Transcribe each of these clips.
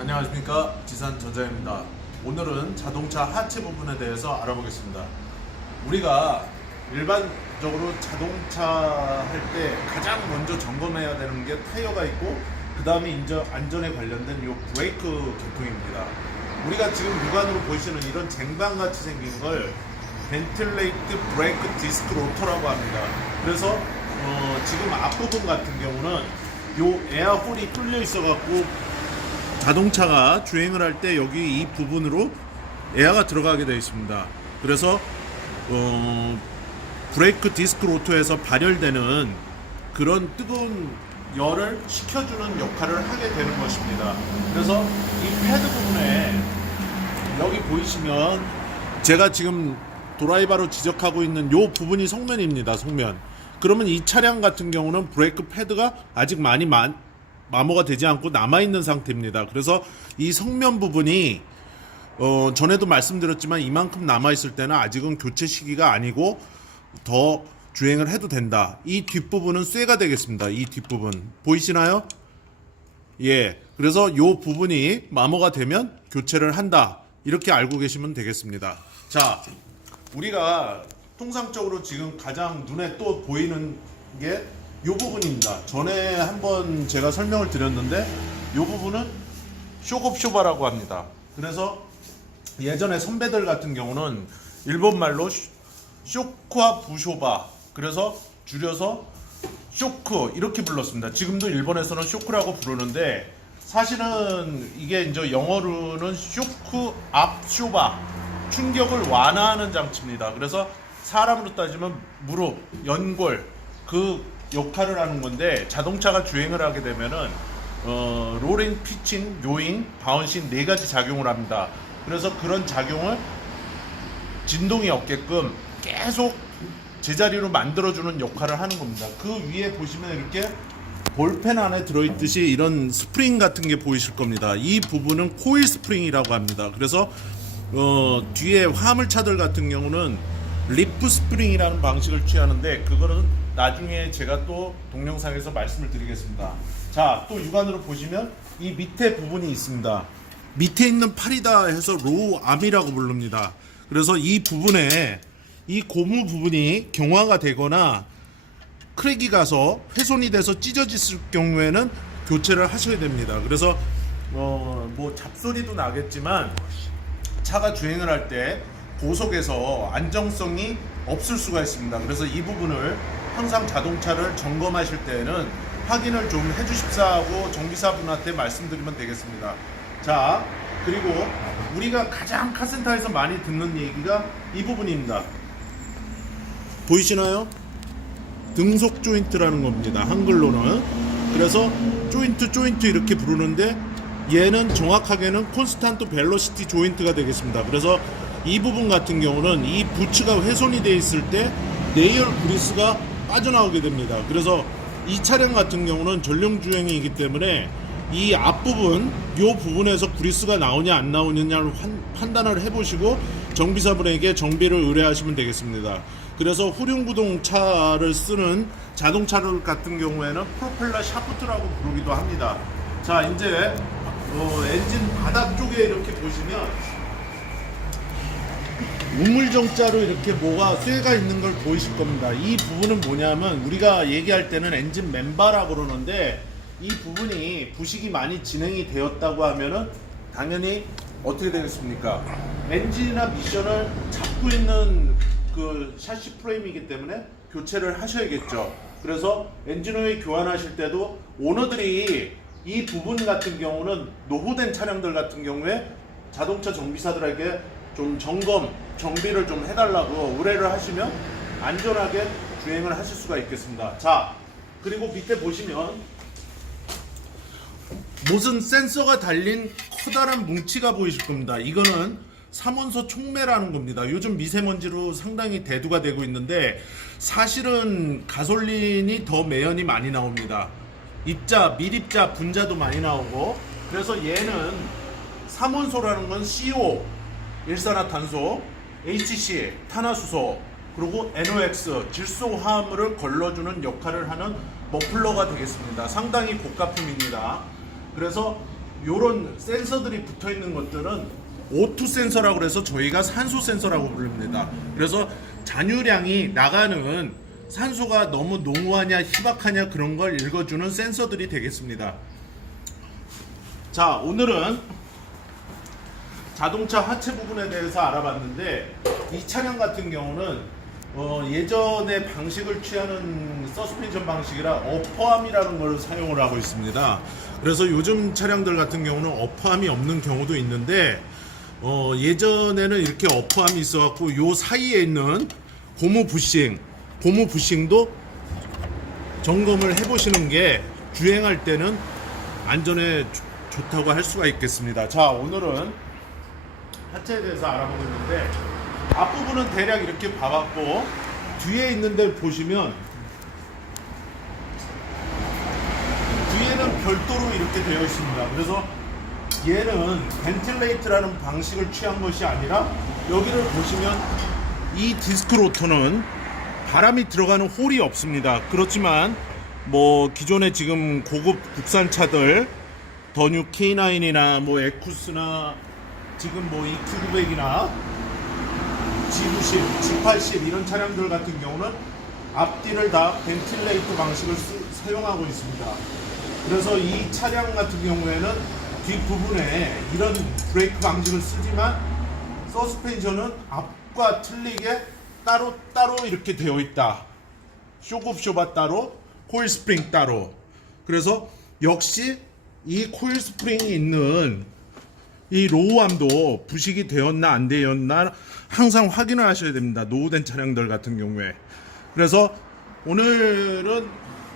안녕하십니까, 지산전자입니다. 오늘은 자동차 하체 부분에 대해서 알아보겠습니다. 우리가 일반적으로 자동차 할 때 가장 먼저 점검해야 되는 게 타이어가 있고, 그 다음에 안전에 관련된 요 브레이크 계통입니다. 우리가 지금 육안으로 보시는 이런 쟁반같이 생긴 걸 벤틀레이트 브레이크 디스크 로터라고 합니다. 그래서 지금 앞부분 같은 경우는 요 에어홀이 뚫려 있어 갖고 자동차가 주행을 할 때 여기 이 부분으로 에어가 들어가게 되어 있습니다. 그래서 브레이크 디스크 로터에서 발열되는 그런 뜨거운 열을 식혀주는 역할을 하게 되는 것입니다. 그래서 이 패드 부분에 여기 보이시면 제가 지금 드라이버로 지적하고 있는 이 부분이 속면입니다. 속면. 그러면 이 차량 같은 경우는 브레이크 패드가 아직 많이 마모가 되지 않고 남아있는 상태입니다. 그래서 이 성면 부분이 전에도 말씀드렸지만 이만큼 남아있을 때는 아직은 교체 시기가 아니고 더 주행을 해도 된다. 이 뒷부분은 쇠가 되겠습니다. 이 뒷부분 보이시나요? 예, 그래서 이 부분이 마모가 되면 교체를 한다, 이렇게 알고 계시면 되겠습니다. 자, 우리가 통상적으로 지금 가장 눈에 또 보이는 게 이 부분입니다. 전에 한번 제가 설명을 드렸는데 이 부분은 쇼겁쇼바라고 합니다. 그래서 예전에 선배들 같은 경우는 일본말로 쇼크와 부쇼바, 그래서 줄여서 쇼크 이렇게 불렀습니다. 지금도 일본에서는 쇼크라고 부르는데 사실은 이게 이제 영어로는 쇼크 압쇼바, 충격을 완화하는 장치입니다. 그래서 사람으로 따지면 무릎, 연골 그 역할을 하는 건데, 자동차가 주행을 하게 되면은 롤링, 피칭, 요잉, 바운싱 네 가지 작용을 합니다. 그래서 그런 작용을 진동이 없게끔 계속 제자리로 만들어주는 역할을 하는 겁니다. 그 위에 보시면 이렇게 볼펜 안에 들어있듯이 이런 스프링 같은 게 보이실 겁니다. 이 부분은 코일 스프링이라고 합니다. 그래서 뒤에 화물차들 같은 경우는 리프 스프링이라는 방식을 취하는데, 그거는 나중에 제가 또 동영상에서 말씀을 드리겠습니다. 자, 또 육안으로 보시면 이 밑에 부분이 있습니다. 밑에 있는 팔이다 해서 로우 암이라고 부릅니다. 그래서 이 부분에 이 고무 부분이 경화가 되거나 크랙이 가서 훼손이 돼서 찢어졌을 경우에는 교체를 하셔야 됩니다. 그래서 뭐 잡소리도 나겠지만 차가 주행을 할 때 고속에서 안정성이 없을 수가 있습니다. 그래서 이 부분을 항상 자동차를 점검하실 때는 확인을 좀 해주십사 하고 정비사분한테 말씀드리면 되겠습니다. 자, 그리고 우리가 가장 카센터에서 많이 듣는 얘기가 이 부분입니다. 보이시나요? 등속 조인트라는 겁니다, 한글로는. 그래서 조인트 이렇게 부르는데 얘는 정확하게는 콘스탄트 벨로시티 조인트가 되겠습니다. 그래서 이 부분 같은 경우는 이 부츠가 훼손이 되어 있을 때 내열 그리스가 빠져나오게 됩니다. 그래서 이 차량 같은 경우는 전용 주행이기 때문에 이 앞부분, 이 부분에서 그리스가 나오냐 안 나오느냐를 판단을 해보시고 정비사분에게 정비를 의뢰하시면 되겠습니다. 그래서 후륜구동 차를 쓰는 자동차들 같은 경우에는 프로펠러 샤프트라고 부르기도 합니다. 자, 이제 엔진 바닥 쪽에 이렇게 보시면 우물정자로 이렇게 뭐가 쇠가 있는 걸 보이실 겁니다. 이 부분은 뭐냐면 우리가 얘기할 때는 엔진 멤버라고 그러는데, 이 부분이 부식이 많이 진행이 되었다고 하면은 당연히 어떻게 되겠습니까? 엔진이나 미션을 잡고 있는 그 샤시 프레임이기 때문에 교체를 하셔야겠죠. 그래서 엔진오일 교환하실 때도 오너들이 이 부분 같은 경우는 노후된 차량들 같은 경우에 자동차 정비사들에게 좀 정비를 좀 해달라고 의뢰를 하시면 안전하게 주행을 하실 수가 있겠습니다. 자, 그리고 밑에 보시면 무슨 센서가 달린 커다란 뭉치가 보이실 겁니다. 이거는 삼원소 촉매라는 겁니다. 요즘 미세먼지로 상당히 대두가 되고 있는데 사실은 가솔린이 더 매연이 많이 나옵니다. 입자, 밀입자, 분자도 많이 나오고, 그래서 얘는 삼원소라는 건 CO, 일산화탄소, HC, 탄화수소, 그리고 NOx, 질소화합물을 걸러주는 역할을 하는 머플러가 되겠습니다. 상당히 고가품입니다. 그래서 요런 센서들이 붙어 있는 것들은 O2 센서라고 그래서 저희가 산소 센서라고 부릅니다. 그래서 잔유량이 나가는 산소가 너무 농후하냐 희박하냐 그런 걸 읽어주는 센서들이 되겠습니다. 자, 오늘은 자동차 하체 부분에 대해서 알아봤는데, 이 차량 같은 경우는 예전의 방식을 취하는 서스펜션 방식이라 어퍼암이라는 걸 사용을 하고 있습니다. 그래서 요즘 차량들 같은 경우는 어퍼암이 없는 경우도 있는데, 예전에는 이렇게 어퍼암이 있어갖고 요 사이에 있는 고무 부싱도 점검을 해보시는 게 주행할 때는 안전에 좋다고 할 수가 있겠습니다. 자, 오늘은 하체에 대해서 알아보고 있는데, 앞부분은 대략 이렇게 봐봤고, 뒤에 있는 데 보시면 뒤에는 별도로 이렇게 되어 있습니다. 그래서 얘는 벤틸레이트라는 방식을 취한 것이 아니라, 여기를 보시면 이 디스크 로터는 바람이 들어가는 홀이 없습니다. 그렇지만 뭐 기존에 지금 고급 국산차들 더뉴 K9이나 뭐 에쿠스나 지금 뭐 EQ900이나 G90, G80 이런 차량들 같은 경우는 앞뒤를 다 벤틸레이터 방식을 사용하고 있습니다. 그래서 이 차량 같은 경우에는 뒷부분에 이런 브레이크 방식을 쓰지만 서스펜션은 앞과 틀리게 따로 이렇게 되어 있다. 쇼급쇼바 따로, 코일 스프링 따로. 그래서 역시 이 코일 스프링이 있는 이 로우암도 부식이 되었나 안 되었나 항상 확인을 하셔야 됩니다. 노후된 차량들 같은 경우에. 그래서 오늘은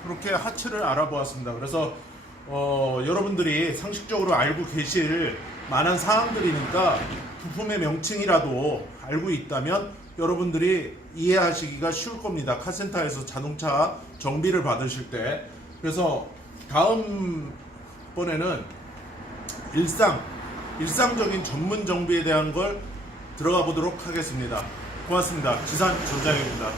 이렇게 하체를 알아보았습니다. 그래서 여러분들이 상식적으로 알고 계실 만한 사항들이니까 부품의 명칭이라도 알고 있다면 여러분들이 이해하시기가 쉬울 겁니다. 카센터에서 자동차 정비를 받으실 때. 그래서 다음번에는 일상적인 전문 정비에 대한 걸 들어가 보도록 하겠습니다. 고맙습니다. 지산 전장입니다.